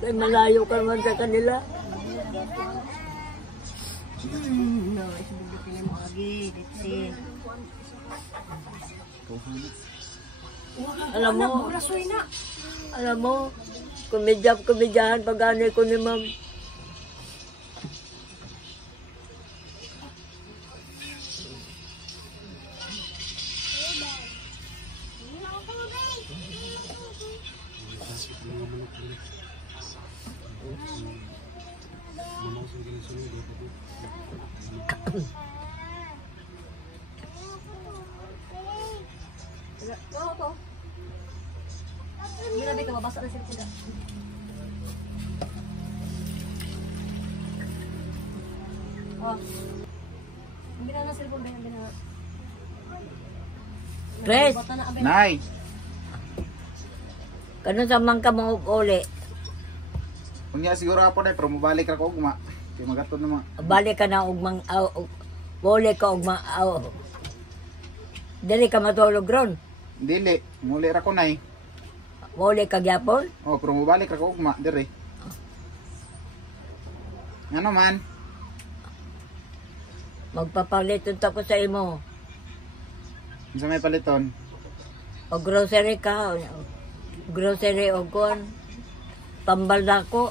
Kaya malayo ka naman sa kanila. No, it's bubuti ng mga gid. Let's see. Alam mo, kumidyahan pag-anay ko ni ma'am. Grabe ka, mabasa na sila. Oh. Ang ginawa na cellphone ba yung ginawa? Chris! Nay! Kano sa man ka mga uli? Kung niya siguro ako na, pero mabalik ako ugma. Kaya magatod naman. Balik ka na ugmang uli ka ugmang dili ka matulog ron. Dili, muli ra ko nay. Uli ka gyapon? Oh, pero mabalik ra ko ugma, dire. Ano man? Magpapalit unta ko sa imo. Sa may paliton. O grocery ka. Grocery o kon. Tambal na ko.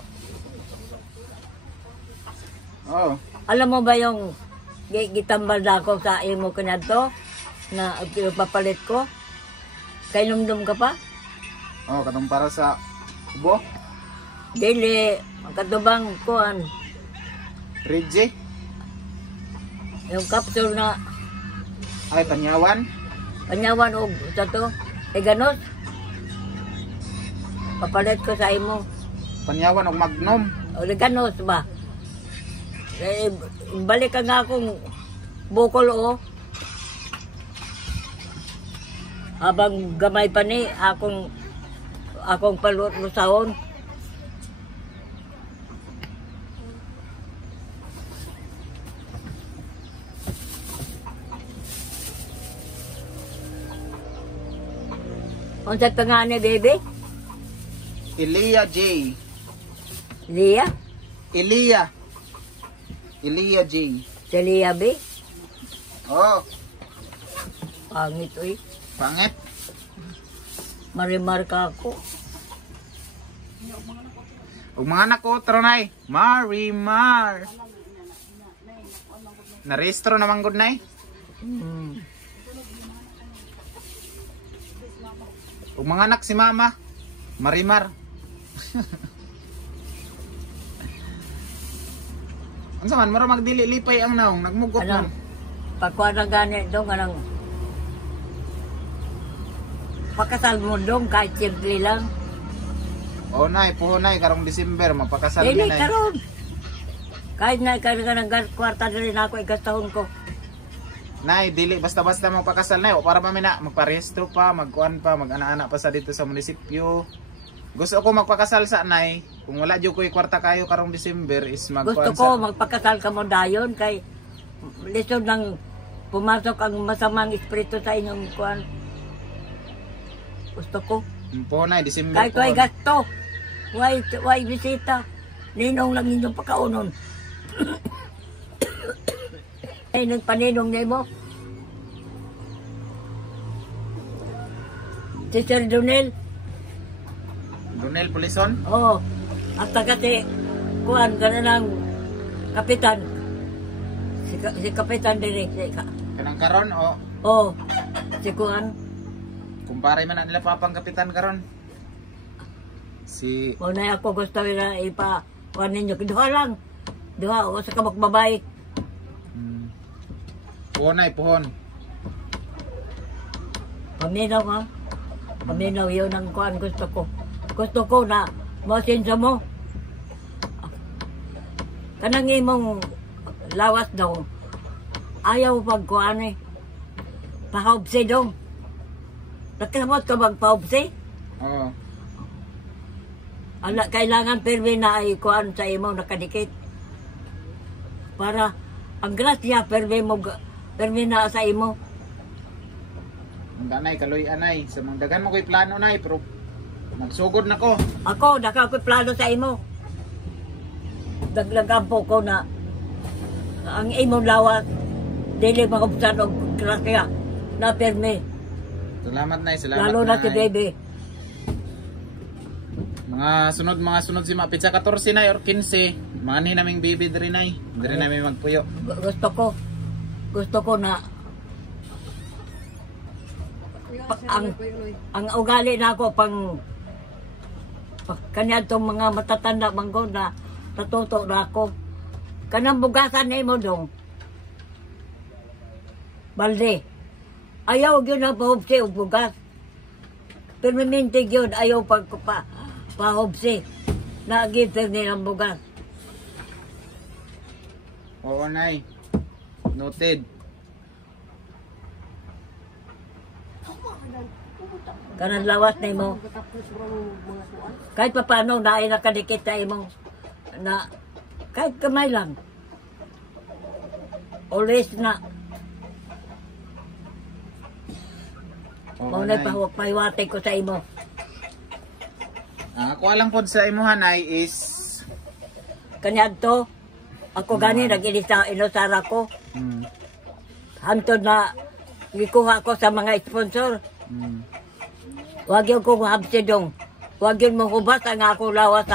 Oh. Alam mo ba yung gitambal na ako sa imo kanadto? Na papalit ko? Kay numdum ka pa? Oh, katong para sa ubo. Dili. Katubang kuan. Ridge. Yung capsule na Ay, panyawan. panyawan o sa to. E ganos. Papalit ko sa imo. Panyawan o magnum. O ganos ba? Eh, balik ka nga akong bukol o. Habang gamay pa ni akong palusahon. Unsa ka nga ni baby? Elia J. Lia? Elia J. Si Lia B? Oh, Pangit uy. pangit. Marimar ka ako. Ug mga anak ko, tronay. Marimar. Narehistro naman gud nay. Ug mga anak si mama, Marimar. Unsa man mura magdili lipay ang naong nagmugot Ano? man. Pagkuha na gani dong anong pakasal mo dong kahit simple lang. O nay, puhonay karong December mapakasal Dili ni nay. karon. Kahit na ka ng kwarta rin ako igastahon ko. Nay, dili basta-basta magpakasal nay o para pa mina magparehistro pa, magkuan pa, mag-ana-ana pa sa dito sa munisipyo. Gusto ko magpakasal sa nay. Kung wala jud ko kwarta kayo karong December is Gusto magkuan ko sa magpakasal ka mo dayon kay lisod nang pumasok ang masamang espiritu sa inyong kuan. Gusto ko. puhonay December. Kahit way gasto. Way bisita. Ninong lang inyong pagkaunon. Ay, nagpaninong niya mo. Si Sir Donel. Donel Pulison. Oo. At tagati, kuhan ka na ng kapitan. Si kapitan direk. Kanang karon o Oo. Si kuhan. kumpare man na nila papang kapitan karon. Si Muna ako gusto na kuhan ninyo. Duha lang. Duha o sa kabak babae. puhonay puhon. Paminaw ha. Paminaw yun ang kuhan gusto ko. Gusto ko na masinsa mo. Kanang imong lawas daw. Ayaw pagkuhan eh. Pahaubsi daw. Nakamot ka magpaubsi? Oo. Kailangan permi na ay kuhan sa imo nakadikit. Para ang grasya permi na sa imo. Ang danay kaloy anay sa mga daghan mo ko'y plano nay pero Magsugod na ko. Ako, nakakoy plano sa imo. Daglagampo ko na ang imong lawas dili makubsan og grasya na perme. Salamat nay, salamat. Lalo na si Nay. baby. Mga sunod si mga pizza 14 nay or 15. Mga ni naming baby diri nay. Diri namin magpuyo. Gusto ko na ang ugali na ako pang kanya tong mga matatanda manggo na natuto na ako. Kanang bugasan ni mo dong. Balde. Ayaw yun na pahubsi o bugas. Permanente yun. Ayaw pahubsi. Nagipir nilang bugas. Oo nay. Noted. Kanang lawas na mo. Kahit pa paano na ay nakadikit sa imong na kahit kamay lang. Always na. Oo, Maunay nay. pahiwatay ko sa imo. Ako alang pod sa imuha nay is Kanya to, ako gani nag-inisa inusara ko. mm, Hantod na gikuha ko sa mga sponsor. mm, Wag yung kong habsidong. Wag yung mahubas ang ako lawas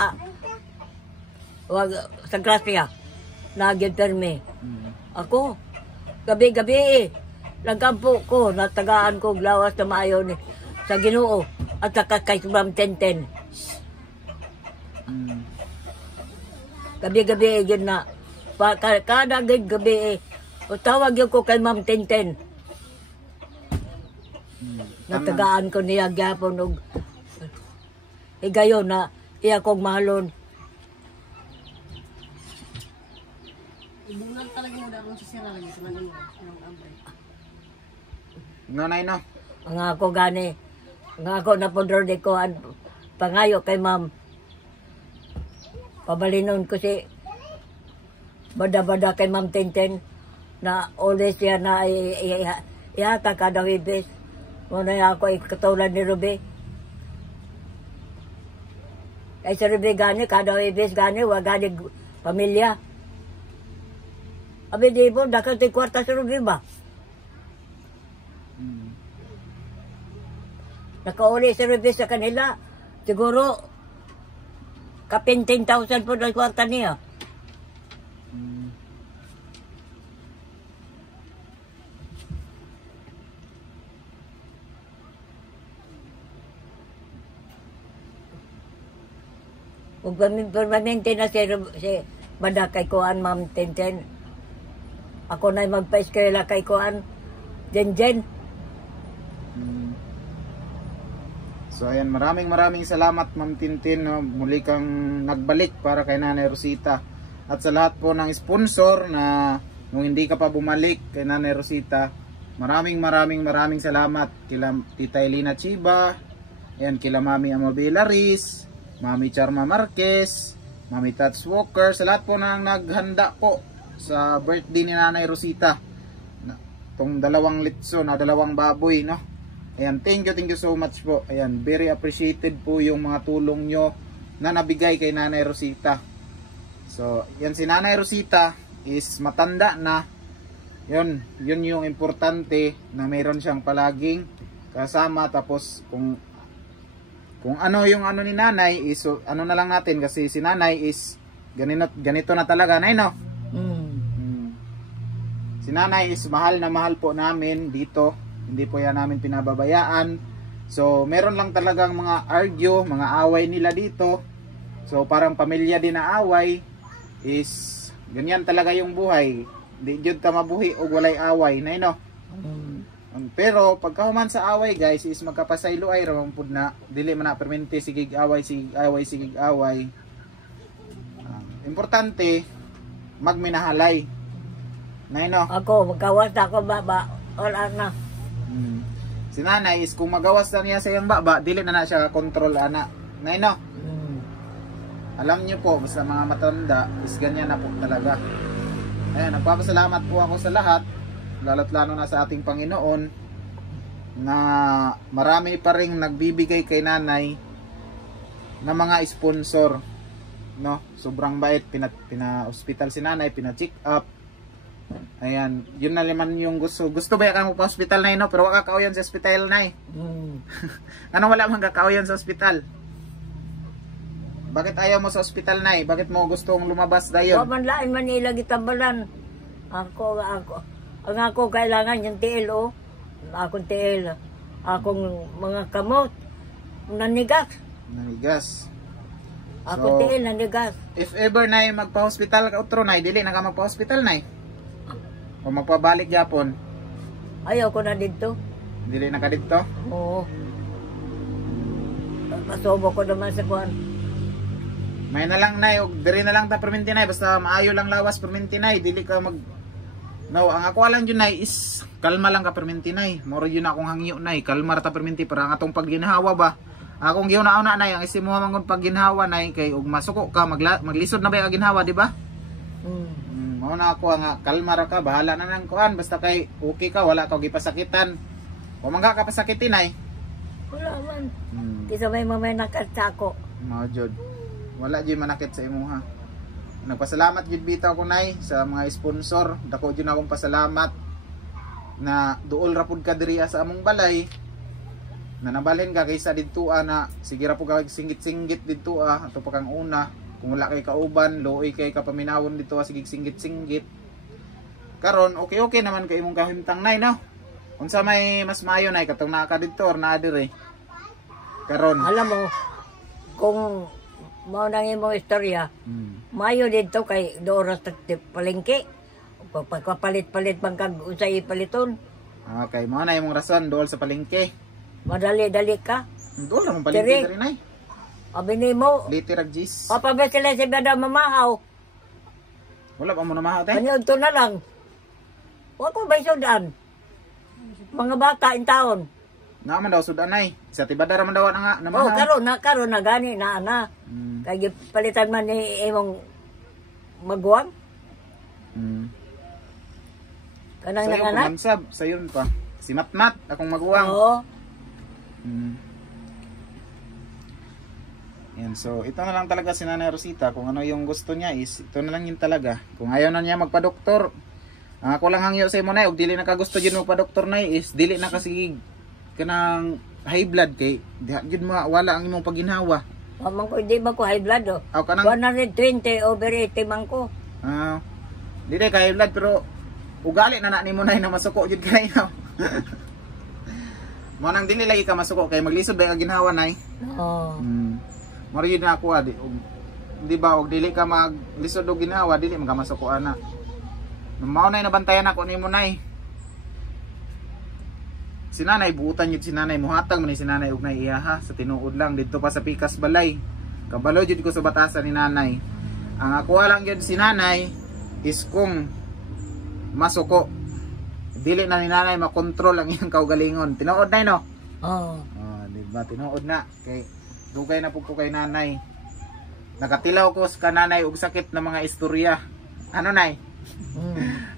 sa grasya. Nagin-perme. mm. Ako, gabi-gabi nagkampo ko, natagaan ko lawas na maayo ni sa Ginoo at saka kay Ma'am Tenten. Mm. Gabi-gabi yun na. Kada gabi o tawag yun ko kay Ma'am Tenten. Natagaan ko niya gyapon og higayon na iya kong mahalon. Ibunan talaga mo daron sa sira lagi sa nangin mo. No nay no. Ang ako gani. Ang ako na podor di ko pangayo kay Ma'am. Pabalinon ko si bada-bada kay Ma'am Tenten na always siya na ihata kada wibes. Muna ako ikatulad ni Ruby. Kay si Ruby gani, kada wibes gani, wag gani pamilya. Abi di po, dakat ti kwarta si Ruby ba? Mm. Nakauli si Ruby sa kanila. Siguro, kapin 10,000 po na kwarta niya. Mm. Ug permanente na si Bada kay Kuan Ma'am Tenten. Ako na magpa-eskwela kay Kuan Jenjen. Mm. So ayan, maraming salamat Ma'am Tintin, no? Muli kang nagbalik para kay Nanay Rosita. At sa lahat po ng sponsor na nung hindi ka pa bumalik kay Nanay Rosita, maraming salamat kila Tita Elena Chiba, ayan, kila Mami Amabela Riz, Mami Charma Marquez, Mami Tats Walker, sa lahat po nang naghanda po sa birthday ni Nanay Rosita. Itong dalawang litso na dalawang baboy, no? Ayan, thank you so much po. Ayan, very appreciated po yung mga tulong nyo na nabigay kay Nanay Rosita. So, yan si Nanay Rosita is matanda na. Yun yung importante na mayroon siyang palaging kasama. Tapos kung ano yung ano ni Nanay is ano na lang natin kasi si Nanay is ganito na talaga, Nay, no? Si Nanay is mahal na mahal po namin dito. Hindi po yan namin pinababayaan. So, meron lang talagang mga argue, mga away nila dito. So, parang pamilya din na away is ganyan talaga yung buhay. Di jud ta mabuhi og walay away, Nay, no? Pero pagkahuman sa away, guys, is magkapasaylo ay ramang pud na dili man na permente sigig away. Importante magminahalay. Nay, no? Ako, magkawas na ako baba. Wala na. Si Nanay is kung magawas na niya sa iyang baba, dili na siya control, ana. Nay, no? Alam niyo po, basta mga matanda is ganyan na po talaga. Ayan, nagpapasalamat po ako sa lahat, lalo't lalo na sa ating Panginoon, na marami pa rin nagbibigay kay Nanay na mga sponsor, no? Sobrang bait, pina-hospital si nanay, pina-check up. Ayan, yun na naman yung gusto. Gusto ba ka mo pa hospital nay, no? Pero wala ka kauyon sa hospital nay. Ano wala man kakauyon sa hospital? Bakit ayaw mo sa hospital nay? Bakit mo gustong lumabas dayon? Wa man lain Manila gitambalan. Ang ako kailangan yung tiil, oh. Akong tiil. Akong mga kamot. Nanigas. Nanigas. Akong tiil, nanigas. If ever nay magpa-hospital ka utro nay, dili na ka magpa-hospital nay. O magpabalik Japon. Ayaw ko na dito. Dili na ka dito. Oo. Masubo ko naman sa kuwan. May na lang nay, og diri na lang ta perminti nay, basta maayo lang lawas perminti nay, dili ka mag. No, ang ako lang yun nay is kalma lang ka perminti nay. Moro yun akong hangyo nay, kalma ra ta perminti para ang atong pagginhawa ba. Akong giuna-una nay, ang isip mo mangon pagginhawa nay kay ug masuko ka maglisod na ba ang ginhawa, di ba? Mao na ako nga kalma ra ka, bahala na nang kuan basta kay okay ka, wala ka gipasakitan. O mangga ka pasakitin nay. Wala man. Kisa may mamay nakatsako. Mao jud. Wala jud manakit sa imuha. Nagpasalamat jud bitaw ko nay sa mga sponsor. Dako jud akong pasalamat na duol ra pud ka diri sa among balay. Na nabalhin ka kaysa didto na sige ra pud ka singgit-singgit didto ato pa kang una. Kung wala kay kauban, looy kay kapaminawon dito sige singgit-singgit. Karon okay naman kay imong kahimtang nay no. Unsa may mas maayo nay katong naa ka didto or naa diri? Karon. Alam mo, kung mao nang imong istorya, mayo dito kay doras palengke. Pagpapalit-palit bang kag usay paliton. Okay, mao na imong rason dool sa palengke. Madali-dali ka. Dool ra man palengke diri nay. Abi ni mo. Literag jis. Papabay sila si Bada mamahaw. Wala pa mo namahaw tay. Kanya ito na lang. Huwag ko ba sudan? Mga bata in taon. Naman daw sudan nay. Sa tibada ra man daw nga namahaw. Oh, karon na gani na ana. Kay palitan man ni imong magwang. Kanang sayo nanganak. Kumansab, sayon pa. Si Matmat akong maguwang. Oo. Yan, so ito na lang talaga si Nanay Rosita. Kung ano yung gusto niya is ito na lang yun talaga. Kung ayaw na niya magpa-doktor, ako lang hangyo sa imo nay, og dili na ka gusto jud mo pa-doktor nay is dili na kasi kanang high blood kay jud mo wala ang imong pagginhawa. Amang ko di ba ko high blood oh. Aw kanang 120/80 man ko. Dili ka high blood pero ugali na nimo nay na masuko jud kay no. Mo nang dili lagi ka masuko kay maglisod ba ang ginhawa nay? Oo. Moro yun na ako di ba og dili ka maglisod og ginawa dili man ka masuko ana. Mao nay nabantayan ako nimo nay. Si nanay buutan yun si nanay muhatag man ni si nanay og nay iyaha sa tinuod lang didto pa sa Pikas Balay. Kabalo jud ko sa batasan ni nanay. Ang ako lang yun si nanay is kung masuko dili na ni nanay makontrol ang iyang kaugalingon. Tinuod nay no? Oo. Di ba tinuod na kay dugay na po ko kay nanay. Nakatilaw ko sa nanay og sakit na mga istorya. Ano nay?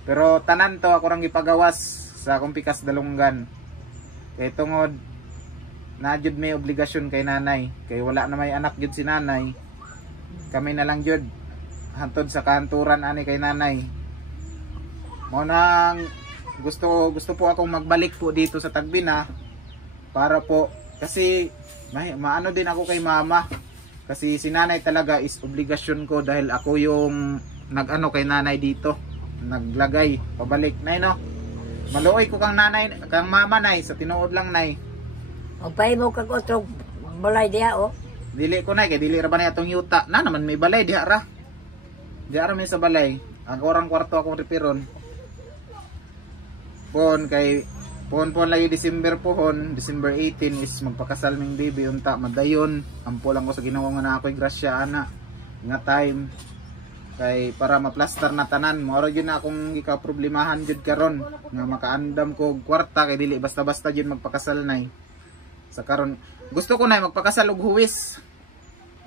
Pero tanan to ako rang gipagawas sa akong Pikas Dalungan. Kay tungod na jud may obligasyon kay nanay. Kay wala na may anak jud si nanay. Kami na lang jud hantod sa kanturan ani kay nanay. Mo nang gusto po akong magbalik po dito sa Tagbina para po kasi maano din ako kay mama kasi si nanay talaga is obligasyon ko dahil ako yung nag-ano kay nanay dito naglagay pabalik nay no maluoy ko kang nanay kang mama nay sa tinuod lang nay pay mo kag otro balay diha oh dili ko nay kay dili ra ba nay atong yuta na naman may balay diha ra may sa balay ang orang kwarto akong repiron pon kay Pon layo December December 18 is magpakasal ng baby unta madayon. Ampo lang ko sa Ginoo nga na ako'y grasya ana nga time kay para maplastar na tanan. Moro gyud na akong gikaproblemahan jud karon nga makaandam ko og kwarta kay dili basta-basta jud magpakasal nay. Sa karon gusto ko nay magpakasal og huwis.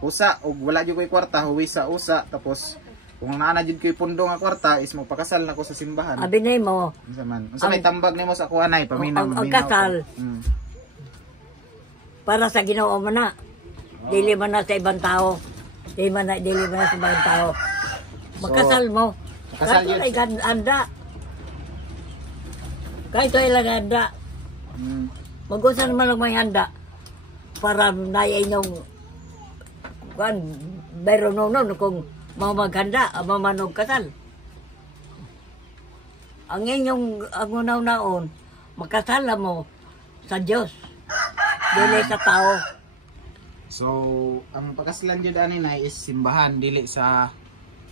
Usa og wala jud ko'y kwarta, huwis sa usa tapos kung naana jud ko'y pundo nga kwarta is magpakasal na ko sa simbahan. Abi nay mo. Unsa man? Unsa may tambag nimo sa kuha nay paminaw? Ang kasal. Para sa Ginoo man na. dili man na sa ibang tao. Dili man na sa ibang tao. Magkasal mo. Kasal Kahit yun. ay handa. Kahit ay lang handa. Mag-usan naman lang may handa. Para naya inyong meron nun kung mamaghanda, mamanog kasal. Ang inyong ang unaw-naon, magkasala mo sa Diyos. Dili sa tao. So, ang pagkasalan dyan ani na is simbahan, dili sa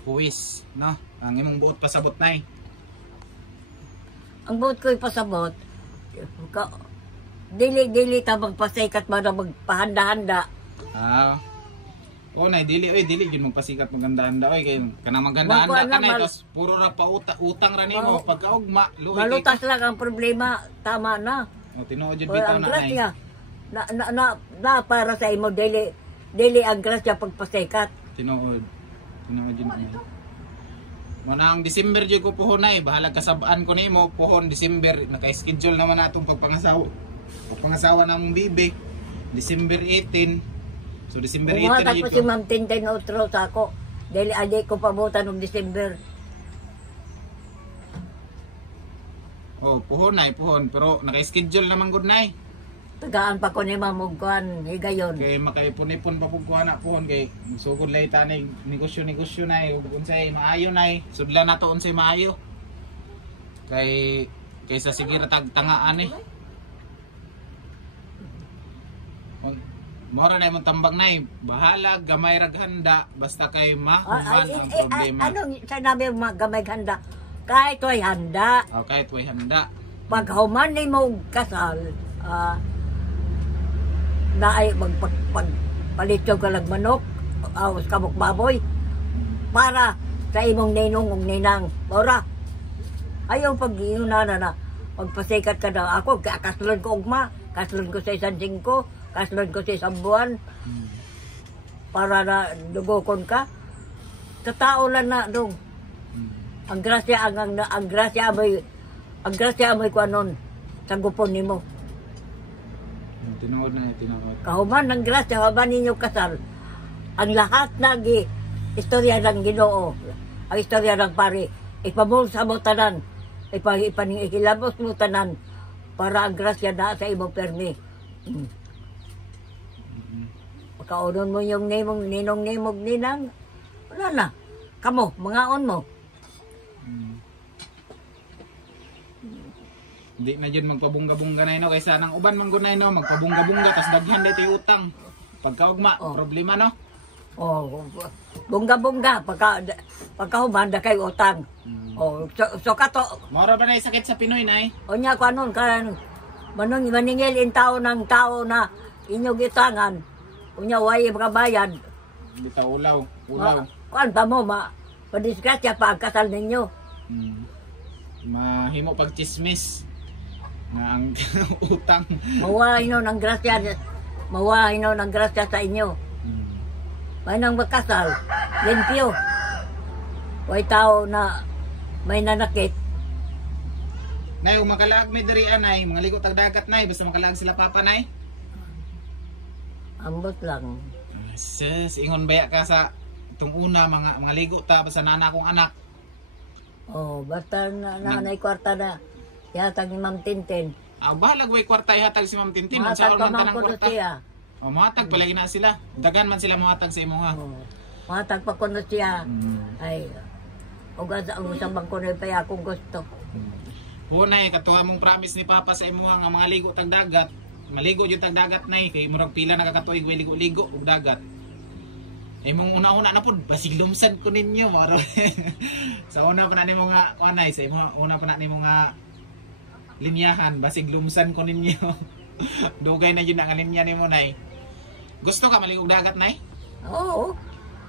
huwis, no? Ang imong buot pasabot nay. Ang buot ko'y pasabot, dili ta magpasikat mo na magpahanda-handa. Nay dili gyud magpasikat maganda-handa oy kay kana maganda-handa kanay tas puro ra pa utang ra nimo pagkaugma luhi. Malutas lang ang problema, tama na. O tinuod jud bitaw na nay. Na para sa imo dili ang grasya pagpasikat. Tinuod jud nay. Manang December jud ko puhon nay, bahala kasabaan ko nimo puhon December naka-schedule naman natong pagpangasawa namong bibi. December 18. So December 18 na tapos si Ma'am Tintin utro sa ako. Dili adik ko pabutan ng December. Oh, puhon pero naka-schedule naman gud nay. Tagaan pa ko ni Mamugkuan, higayon. Kay makaipon-ipon pa pug kuha na pohon kay sugod lay tanay negosyo nay unsay maayo nay sudlan nato unsay maayo. Kaysa sige ra tagtangaan eh. Mora na imong tambag nay, bahala gamay rag handa basta kay mahuman ang problema. Anong sinabi mo gamay handa? Kahit way handa. Kahit way handa. Pag human ni mo kasal, na ay magpalito ka lang manok, kamok baboy, para sa imong ninong ug ninang. Mora, ayaw pag-iunan na magpasikat ka na ako, kasulod ko ugma, kasulod ko sa isang singko, kasulod ko sa isang buwan, para na dugokon ka. Sa tao lang na dong. Ang grasya amoy kuanon sa gupon nimo. Tinuod. Kahuman ng grasya, human ninyo kasal. Ang lahat ng istorya ng Ginoo, ang istorya ng pari, ipamulsa mo tanan, ipaningikilamos mo tanan, para ang grasya na sa imong permi. Pagkaunon mo yung ninong nimog ninang, wala na. Kamo, mangaon mo. Hindi na dyan magpabungga-bungga na no kaysa nang uban man gunay no magpabungga-bungga tas daghan dito utang. Pagkaugma, problema no. Bungga-bungga pagkahuman kay utang. So kato. Mora ba na sakit sa Pinoy nay? Onya ko anon maningil in tao ng tao na inyong itangan. Unya way makabayad. Bitaw ulaw. Kuan pa mo padisgrasya pa ang kasal ninyo. Mahimo pag chismis na ang utang. Mawahin ng grasya sa inyo. May nang magkasal, limpyo. Way tao na may nanakit. Nay, kung makalag may darian nay, mga ligot ang dagat nay, basta makalag sila papa nay. Ambot lang. Sus, ingon baya ka sa itong una mga ligo ta basta nana akong anak. Basta nanay kwarta na yatag ni Ma'am Tintin. Bahalag way kwarta ihatag si Ma'am Tintin. Mahatag pa man ko siya. Mahatag palagi na sila. Dagan man sila mahatag sa imo ha. Mahatag pa ko siya. Ay, ang usang bangko na pa akong gusto. Hunay, katuwa mong promise ni Papa sa imo nga mga ligo tag dagat. Maligo yung tag dagat nay kay murag pila nakakatuig way ligo-ligo og dagat. Imong una-una na pod basig lumsan ko ninyo maro. Sa una pa na nimo nga kanay sa imo una pa na nimo nga linyahan basig lumsan ko ninyo. Dugay na yun ang linya nimo nay. Gusto ka maligog dagat nay? Oo.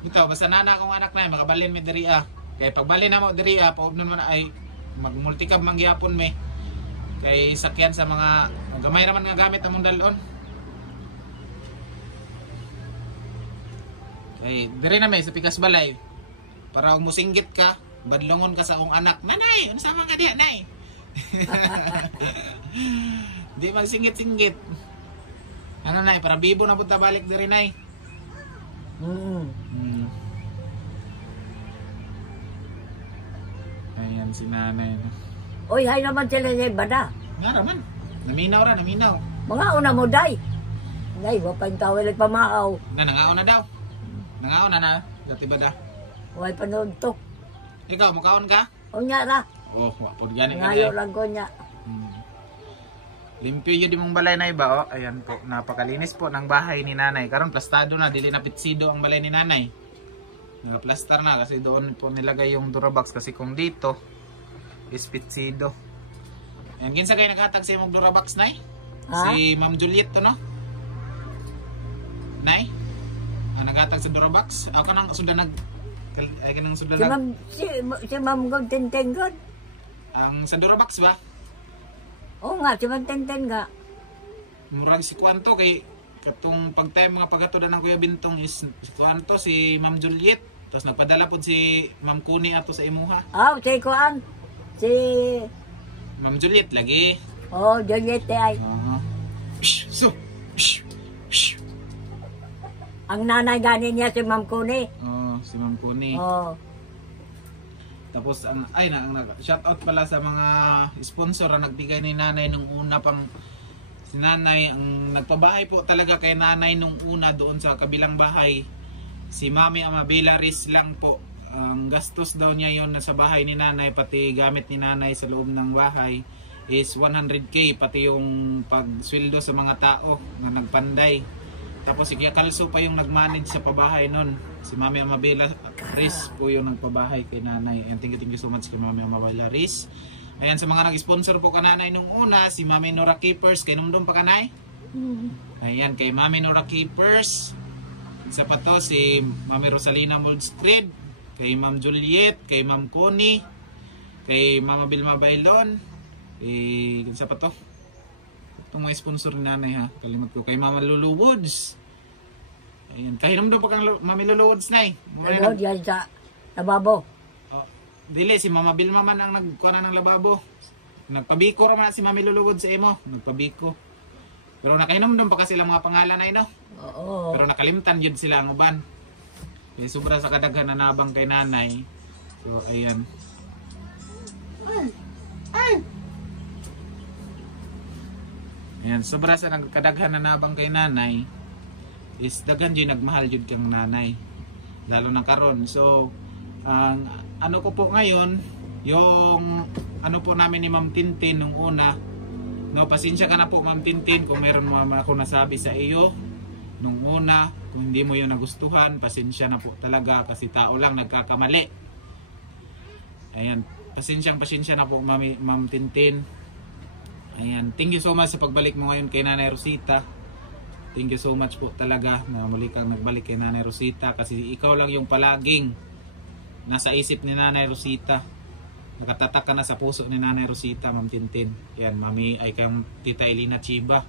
Ito basta nana akong anak nay makabalin mi diri Kay pagbalin na mo diri paubnon man ay magmultikab mangyapon mi. Kay sakyan sa mga gamay raman nga gamit among dalon. Ay, dire na may sa pikas balay. Para og musinggit ka, badlongon ka sa akong anak. Nanay, unsa man ka diha, nay? Di magsinggit-singgit. Ano nay, para bibo na punta balik dire nay. Hmm. Ayan si nanay. Oy, hay naman sila sa bada. Nga raman. Naminaw ra, naminaw. Mga una mo, day. Day, wapay tawil at pamaaw. Nangaon na daw. Nangaon na na. Dati ba da? Huwag panood to. Ikaw, makaon ka? O nga ra. Oh, wapod gani ka. Ngayo lang ko niya. Limpyo yun di mong balay na iba. Oh. Ayan po, napakalinis po ng bahay ni nanay. Karon plastado na, dili na pitsido ang balay ni nanay. Nagaplastar na kasi doon po nilagay yung Durabox. Kasi kung dito is pitsido. Ayan, kinsa kayo naghatag sa imong Durabox, nay? Ha? Si Ma'am Juliet to, no? Nay? Naghatag sa Durabox? Ako nang suda nag... Ay, kanang suda nag... Si Ma'am Gog Tenten God. Ang sa Durabox ba? Oo nga, si Ma'am Tenten nga. Murag si Kwanto kay katong pagtime mga pagatuda ng Kuya Bintong is si Kwanto, si Ma'am Juliet. Tapos nagpadala po si Ma'am Kuni ato sa imuha. Si Kuan. Si... Ma'am Juliet lagi. Juliet ay. So. Ang nanay gani niya si Ma'am Kuni. Si Ma'am Kuni. Tapos shout out pala sa mga sponsor na nagbigay ni nanay nung una pang si nanay ang nagpabahay po talaga kay nanay nung una doon sa kabilang bahay. Si Mami Amabela Riz lang po. Ang gastos daw niya yon sa bahay ni nanay, pati gamit ni nanay sa loob ng bahay is 100k, pati yung pagsweldo sa mga tao na nagpanday. Tapos si Kuya Kalso pa yung nagmanage sa pabahay nun. Si Mami Amabela Riz po yung nagpabahay kay nanay. And thank you so much kay Mami Amabela Riz. Ayan, sa mga nag-sponsor po ka nanay nung una, si Mami Nora Keepers, kay numdum pa kanay? Ayan, kay Mami Nora Keepers. Isa pa to, si Mami Rosalina Moldstred, kay Ma'am Juliet, kay Ma'am Connie, kay Mama Vilma Bailon, isa pa to. Itong mga sponsor ni nanay ha, kalimat ko, kay Mama Lulu Woods. Ayan, kahinom daw pa kang Mami Lulu Woods na Lulu yan sa lababo. Dili, si Mama Vilma man ang nagkuha na ng lababo. Nagpabiko naman si Mami Lulu Woods sa imo, nagpabiko. Pero nakahinom doon pa kasi lang mga pangalan na ino. Oo. Pero nakalimtan yun sila ang uban. Kaya sobra sa kadaghan na nabang kay nanay. So, ayan. Ayan, sobra sa kadaghan na nabang kay nanay is daghan yun nagmahal yun kang nanay. Lalo na karon. So, ang ano ko po ngayon, yung ano po namin ni Ma'am Tintin nung una, no, pasensya ka na po Ma'am Tintin kung meron mo ako nasabi sa iyo nung una, kung hindi mo yun nagustuhan, pasensya na po talaga kasi tao lang nagkakamali. Ayan, pasensya na po Ma'am Tintin. Ayan, thank you so much sa pagbalik mo ngayon kay Nanay Rosita. Thank you so much po talaga na muli kang nagbalik kay Nanay Rosita kasi ikaw lang yung palaging nasa isip ni Nanay Rosita. Nakatatak ka na sa puso ni Nanay Rosita, Ma'am Tintin. Yan, Mami ay kang Tita Elina Chiba.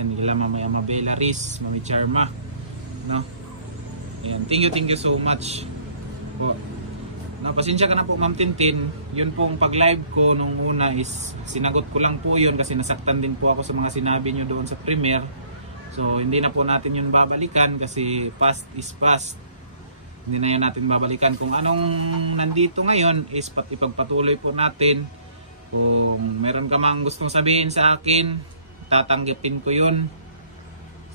Yan, nila Mami Amabela Riz, Mami Charma. No? Yan, thank you so much po. No, pasensya ka na po Ma'am Tintin. Yun pong pag-live ko nung una is sinagot ko lang po yun kasi nasaktan din po ako sa mga sinabi nyo doon sa premiere. So, hindi na po natin yun babalikan kasi past is past. Hindi na yun natin babalikan. Kung anong nandito ngayon is ipagpatuloy po natin. Kung meron ka mang gustong sabihin sa akin, tatanggapin ko yun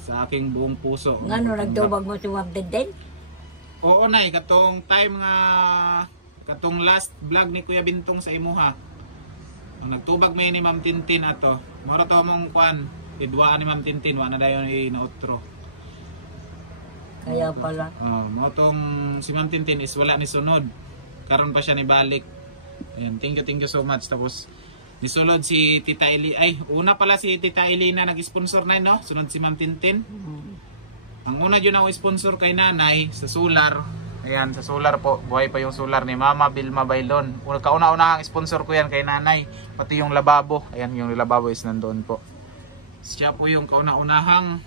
sa aking buong puso. Ngano, nagtubag mo si Ma'am Tintin? Oo nay, katong time nga, katong last vlog ni Kuya Bintong sa imuha. Ang nagtubag may ni Ma'am Tintin ato. Mara to mong kwan, idwaan ni Ma'am Tintin, wala na dayon inautro. Kaya pala. Motong si Ma'am Tintin is wala ni sunod. Karon pa siya ni balik. Ayan, thank you so much. Tapos nisulod si Tita Eli. Ay, una pala si Tita Elina nag-sponsor na, no? Sunod si Ma'am Tintin. Ang una yun ako sponsor kay nanay sa solar. Ayan, sa solar po. Buhay pa yung solar ni Mama Vilma Bailon. Kauna-una ang sponsor ko yan kay nanay. Pati yung lababo. Ayan, yung lababo is nandoon po. Siya po yung kauna-unahang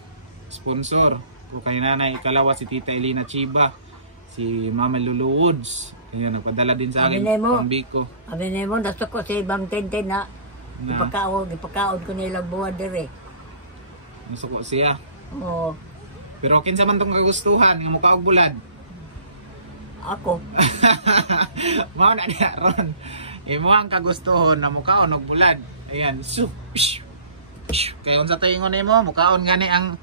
sponsor ko kay nanay. Ikalawa si Tita Elina Chiba, si Mama Lulu Woods. Ayan, nagpadala din sa akin pambiko. Abi mo, nasto ko si Ma'am Tintin na ipakaod ko nilang buwan dire. Nasuko siya. Oo. Pero kinsa man tong kagustuhan nga mukha og bulad. Ako. Mao na niya ron. Imo ang kagustuhon na mukhaon og bulad. Ayan, kay unsa taingon nimo, mukhaon gani ang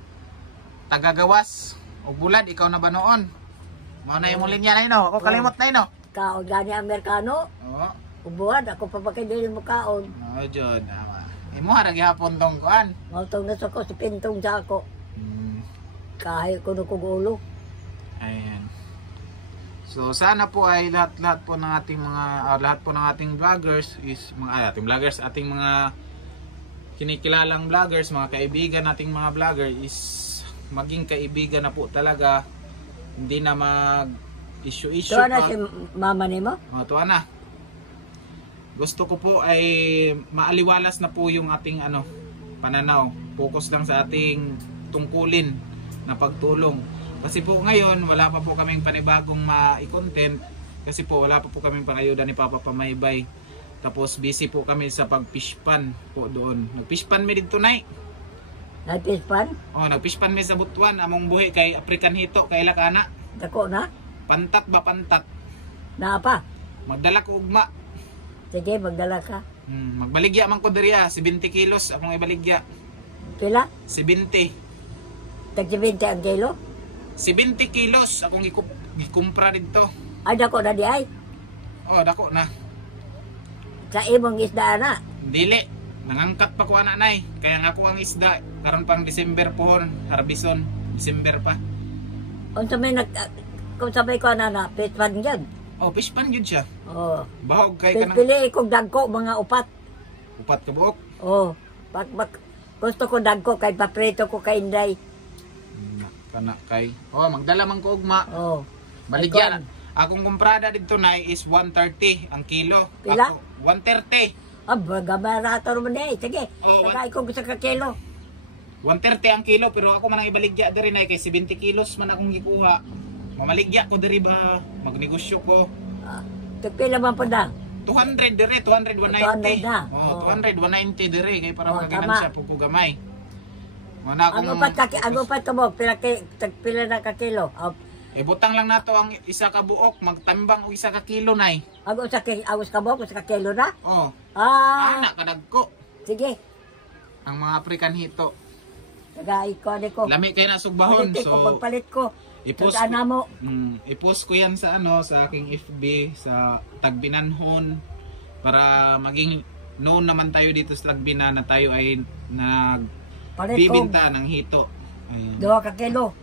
tagagawas og bulad, ikaw na ba noon? Mao na imong linya na ino, ako kalimot na ino. Kaon gani Amerikano. Oo. Ubuan ako pa dili mo kaon. Oh, jud. Imo ra gihapon tong kuan. Mao tong nasa ko si pintong sa ako. Kahay ko no ulo. Ayan. So sana po ay lahat po ng ating mga lahat po ng ating vloggers is mga ating vloggers, ating mga kinikilalang vloggers, mga kaibigan nating mga vlogger is maging kaibigan na po talaga. Hindi na mag issue Tuwa na si mama nimo? Tuwa na. Gusto ko po ay maaliwalas na po yung ating pananaw. Focus lang sa ating tungkulin na pagtulong. Kasi po ngayon wala pa po kaming panibagong ma-content kasi po wala pa po kaming pangayuda ni Papa Pamaybay. Tapos busy po kami sa pag-fishpan po doon. Nag-fishpan mi dito nay. Nag-fishpan? Oh, nag-fishpan mi sa Butuan among buhi kay African Hito kay Lakana. Dako na? Pantat ba pantat? Na pa? Magdala ko ugma. Sige, magdala ka. Magbaligya man ko diriya, 70 kilos akong ibaligya. Pila? 70. Tag-20 ang kilo? 70 kilos akong gikumpra dito. Ay, dako na di ay? Oh, dako na. Sa imong isda na? Dili. Nangangkat pa ko anak nay. Kaya nga ko ang isda. Karon pang December pohon. Harbison. December pa. Kung sabay ko na, fishpan dyan. Oh, fishpan yun siya. Oh. Bahog kay kanang... Pili kong dagko, mga upat. Upat ka buok? Oh. Gusto ko dagko, kay paprito ko kay Inday. Kana kay... Oh, magdala man ko ugma. Oh. Baligyan. Akong kumprada dito na is 130 ang kilo. Pila? Ako, 130. Gamarato naman eh. Sige. Oh, Saka ikaw gusto ka kilo. 130 ang kilo pero ako man ang ibaligya diri na kay 70 kilos man akong gikuha. Mamaligya ko diri ba? Magnegosyo ko. Tagpila man po na? 200 diri, 200 190. 200 na. Oh, 200 190 diri kay para Oh, magaganan siya po ko gamay. Wala akong Ano pa to mo? Pila na ka kilo? butang lang nato ang isa ka buok, magtambang og isa ka kilo nay. Agos ka mo? Sa ka kilo na? Oh. Ah. Kadagko. Sige. Ang mga African Hito. Tagay ko. Lami kay na sugbahon. Palit ko, So pagpalit ko. i-post Ana mo. i-post ko yan sa sa aking FB sa Tagbinanhon para maging known naman tayo dito sa Tagbinan na tayo ay nagbibinta ng hito. Ayan. 2 ka kilo.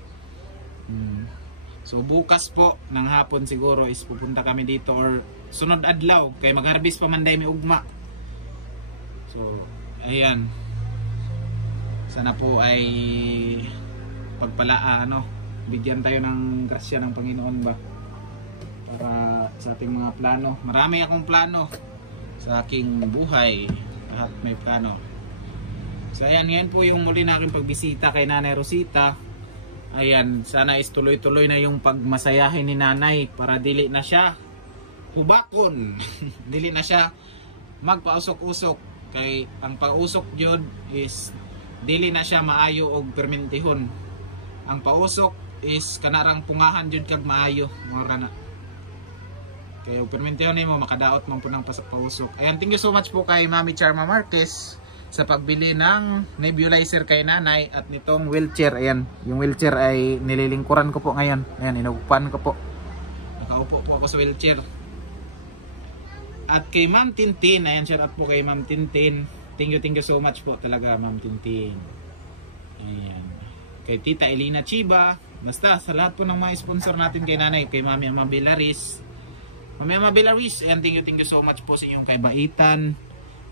So bukas po ng hapon siguro is pupunta kami dito or sunod adlaw kay mag-harvest pa man day mi ugma. So ayan. Sana po ay bigyan tayo ng grasya ng Panginoon ba para sa ating mga plano. Marami akong plano sa aking buhay. Lahat may plano. So ayan, yan po yung muli na aking pagbisita kay Nanay Rosita. Ayan, sana is tuloy-tuloy na yung pagmasayahin ni Nanay para dili na siya hubakon. Dili na siya magpausok-usok kay ang pausok jud is dili na siya maayo og permentihon. Ang pausok is kanarang pungahan jud kag maayo mura na. Kaya og permentihon nimo makadaot man po ng pausok. Ayan, thank you so much po kay Mami Charma Marquez sa pagbili ng nebulizer kay Nanay at nitong wheelchair. Ayan, yung wheelchair ay nililingkuran ko po ngayon. Ayan, inuupan ko po. Nakaupo po ako sa wheelchair. At kay Ma'am Tintin, ayan, shout out po kay Ma'am Tintin. Thank you so much po talaga Ma'am Tintin. Ayan. Kay Tita Elina Chiba. Basta sa lahat po ng mga sponsor natin kay Nanay, kay Mami Ama Belaris. Mami Ama Belaris, ayan, thank you so much po sa inyong kaibaitan.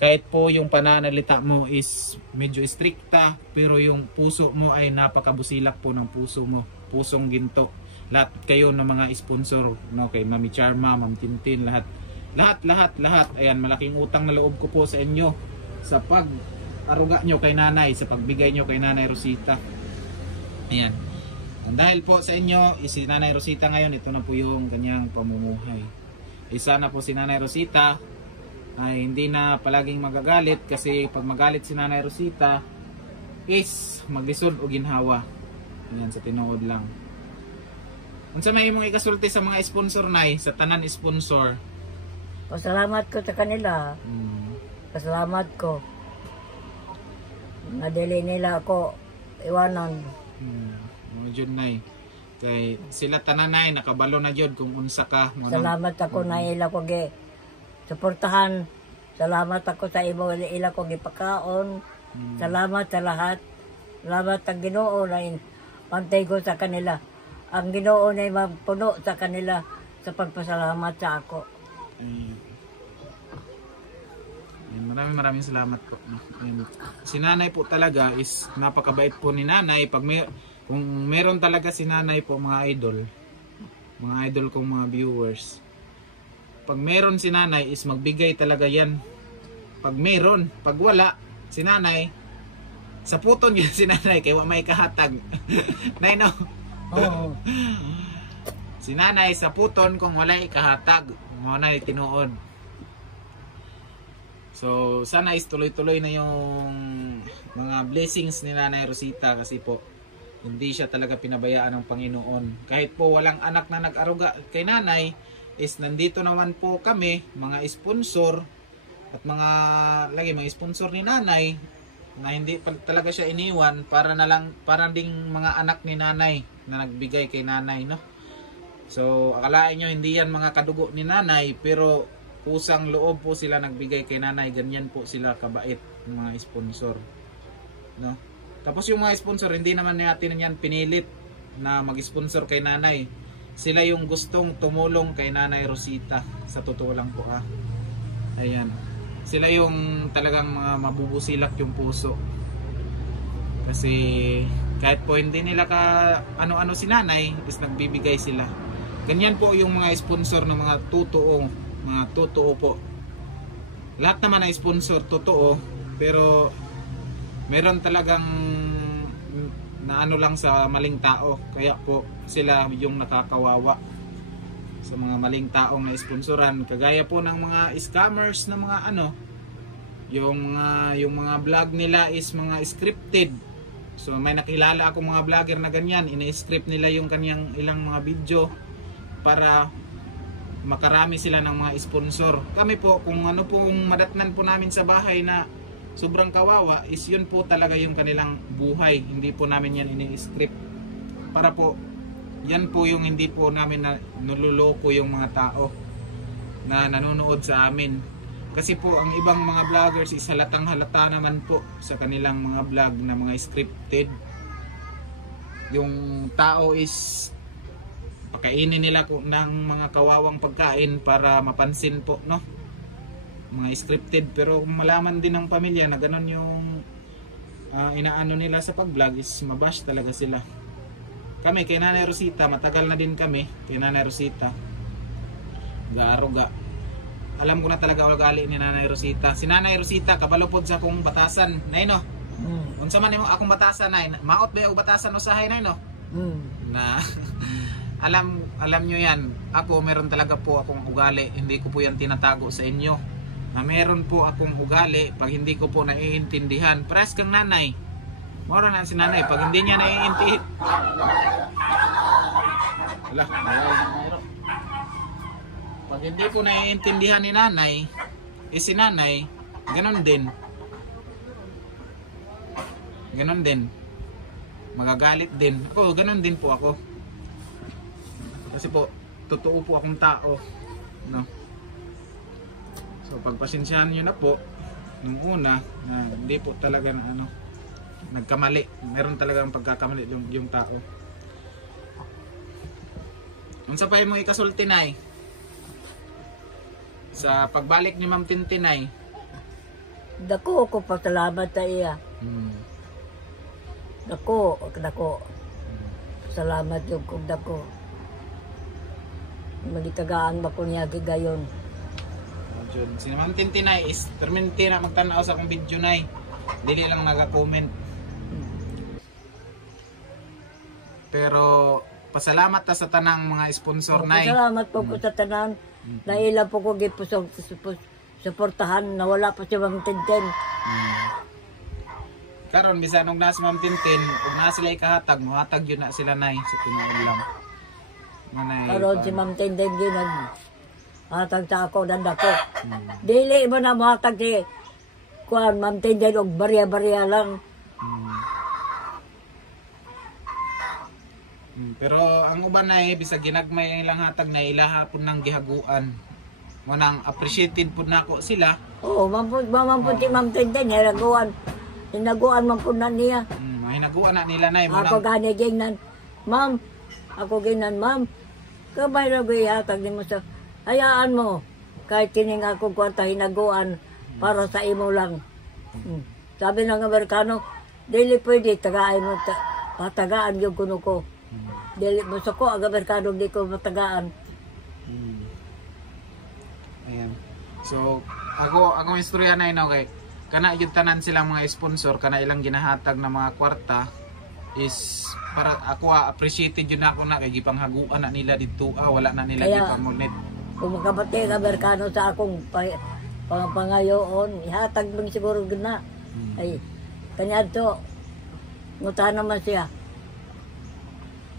Kahit po yung pananalita mo is medyo strikta, pero yung puso mo ay napakabusilak po ng puso mo. Pusong ginto. Lahat kayo ng mga sponsor, no, kay Mami Charma, Ma'am Tintin, lahat. Ayan, malaking utang na loob ko po sa inyo sa pag-aruga nyo kay Nanay, sa pagbigay nyo kay Nanay Rosita. Ayan. And dahil po sa inyo, si Nanay Rosita ngayon, ito na po yung kanyang pamumuhay. Isa na po si Nanay Rosita ay hindi na palaging magagalit kasi pag magalit si Nanay Rosita is maglisod o ginhawa. Yan, sa tinuod lang. Unsa may imong ikasulti sa mga sponsor nay, sa tanan sponsor? Pasalamat ko sa kanila. Pasalamat ko. Nadili nila ako iwanan. Mga jud nay. Kay sila tananay nakabalo na jud kung unsa ka. Salamat ako na ila ko gi suportahan. Salamat ako sa imo ila ko gipakaon. Salamat sa lahat. Salamat ang Ginoo na pantay ko sa kanila. Ang Ginoo na magpuno sa kanila sa pagpasalamat sa ako. Maraming salamat po. Si nanay po talaga is napakabait po ni nanay. Kung meron talaga si nanay po mga idol kong mga viewers, pag meron si nanay is magbigay talaga yan. Pag meron, pag wala si nanay, sa puton yan si nanay kaya may kahatag. Nay no? Oo. Si nanay sa puton kung wala ikahatag, wala tinuod. So, sana is tuloy-tuloy na yung mga blessings ni Nanay Rosita kasi po hindi siya talaga pinabayaan ng Panginoon. Kahit po walang anak na nag-aruga kay Nanay, is nandito naman po kami, mga sponsor at mga sponsor ni Nanay na hindi talaga siya iniwan para ding mga anak ni Nanay na nagbigay kay Nanay, no? So, akalain nyo hindi yan mga kadugo ni Nanay, pero pusang loob po sila nagbigay kay Nanay. Ganyan po sila kabait ng mga sponsor, no? Tapos yung mga sponsor hindi naman natin yan pinilit na mag-sponsor kay Nanay. Sila yung gustong tumulong kay Nanay Rosita, sa totoo lang po ayan, sila yung talagang mga mabubusilak yung puso kasi kahit po hindi nila ka ano-ano si Nanay is nagbibigay sila. Ganyan po yung mga sponsor ng mga totoo po. Lahat naman ay sponsor totoo, pero meron talagang na ano lang sa maling tao, kaya po sila yung nakakawawa sa mga maling taong na sponsoran. Kagaya po ng mga scammers na mga yung mga vlog nila is mga scripted. So may nakilala akong mga vlogger na ganyan, ina-script nila yung kanyang ilang mga video para makarami sila ng mga sponsor. Kami po, kung ano pong madatnan po namin sa bahay na sobrang kawawa, is yun po talaga yung kanilang buhay. Hindi po namin yan ini-script. Para po, yan po yung hindi po namin naluloko yung mga tao na nanonood sa amin. Kasi po, ang ibang mga vloggers is halatang halata naman po sa kanilang mga vlog na mga scripted. Yung tao is pakainin nila ng mga kawawang pagkain para mapansin po, no? Mga scripted, pero malaman din ng pamilya na ganon yung inaano nila sa pag-vlog is mabash talaga sila. Kami kay Nanay Rosita, matagal na din kami kay Nanay Rosita. Gaaruga. Alam ko na talaga ugali ni Nanay Rosita. Si Nanay Rosita kabalupod sa akong batasan, nay no. Unsa man imong akong batasan, nay? Maot ba yung batasan usahay, nay no? Na alam nyo yan, ako meron talaga po akong ugali, hindi ko po yan tinatago sa inyo, na meron po akong ugali pag hindi ko po naiintindihan. Pares kang nanay, mora na si nanay, pag hindi niya naiintindihan, pag hindi ko naiintindihan ni nanay, si nanay, ganon din, magagalit din ako, ganon din po ako. Kasi po, totoo po akong tao, no? So, pagpasensyahan nyo na po, nung una, na hindi po talaga na nagkamali. Meron talaga ang pagkakamali yung tao. Unsa pa yung ikasulti, nay? Sa pagbalik ni Ma'am Tintinay. Dako ko pasalamat sa iya. Dako. Salamat yung kong dako. Magitagaan ba ko niya gigayon. Si Ma'am Tintinay is permanente na magtanaw sa akong video, nay. Dili lang naga-comment. Pero pasalamat ta sa tanang mga sponsor, nay. Pasalamat po ko sa tanan. Naila po ko suportahan na wala pa si Ma'am Tintin. Karon bisan og nas Ma'am Tintin, ug na sila ikahatag, muhatag yun na sila nay sa tinuod lang. Manay. Karon si Ma'am Tintin ginag hatag sa ako dandako. Dili mo na mohatag si kuan Ma'am Tintin og barya-barya lang. Pero ang uban na bisag ginagmay ilang hatag na ilaha pud nang gihaguan. Mo nang appreciated pud nako sila. Oo, mampun si Ma'am Tintin hinaguan man pud na niya. Hinaguan na nila nay mo Ako nang gani gingnan, ma'am, ma'am, kabay na hatag nimo sa, hayaan mo, kahit kining akong kwarta hinaguan para sa imo lang. Sabi ng Amerikano, dili pwede, tagaan mo, patagaan yung kuno ko. Dili mo sa ko, ang Amerikano di ko matagaan. ayan. So ako istorya na ino kay kana yung tanan silang mga sponsor kana ilang ginahatag na mga kwarta is para ako appreciated yun ako na kay gipanghaguan na nila dito wala na nila Kaya, gipangunit. Kung makapati ang Amerikano sa akong pangayoon, ihatag lang siguro gina. Ay, kanya to, nguta naman siya.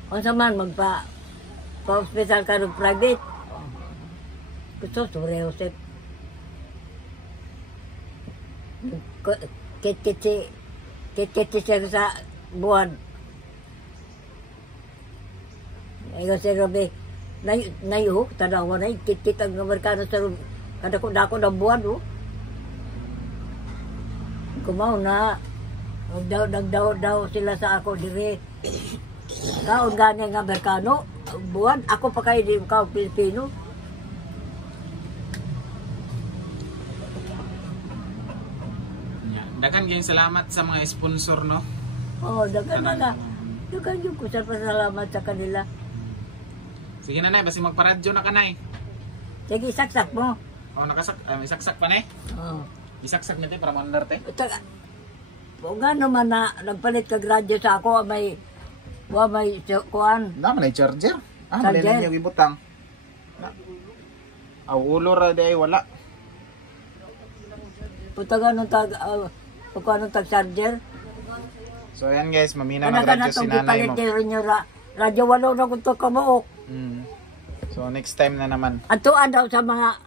Kung man, pa-hospital ka ng private. Gusto, Suri Joseph. Kit-kit siya sa buwan. Ayaw siya gabi, nayuhok, tanawa na, kit-kit ang Amerikano sa kada ko dako ng buwan, oh. Kumaw na, nagdaw sila sa ako, dire. Kaon gani ang Amerikano, buwan, ako pa kayo di ka Pilipino. Dagan kayong salamat sa mga sponsor no. Oh, dagan na. Dagan yung ko sa pasalamat sa kanila. Sige nanay, basi magparadyo na kanay. Sige, saksak mo. Oh, may saksak pa nay. Oh. Isaksak nito para mandar te. Kung gano man na nagpalit kag radyo sa ako, may kuan. Na man charger. Charger. Malin niyo ibutang. Ulo ra day wala. Putagan nung tag charger. So ayan guys, mamina Ano ng ka na radyo si itong nanay gipalit mo. din yung radyo walo na kung ito kamuok. So next time na naman. Atuan daw sa mga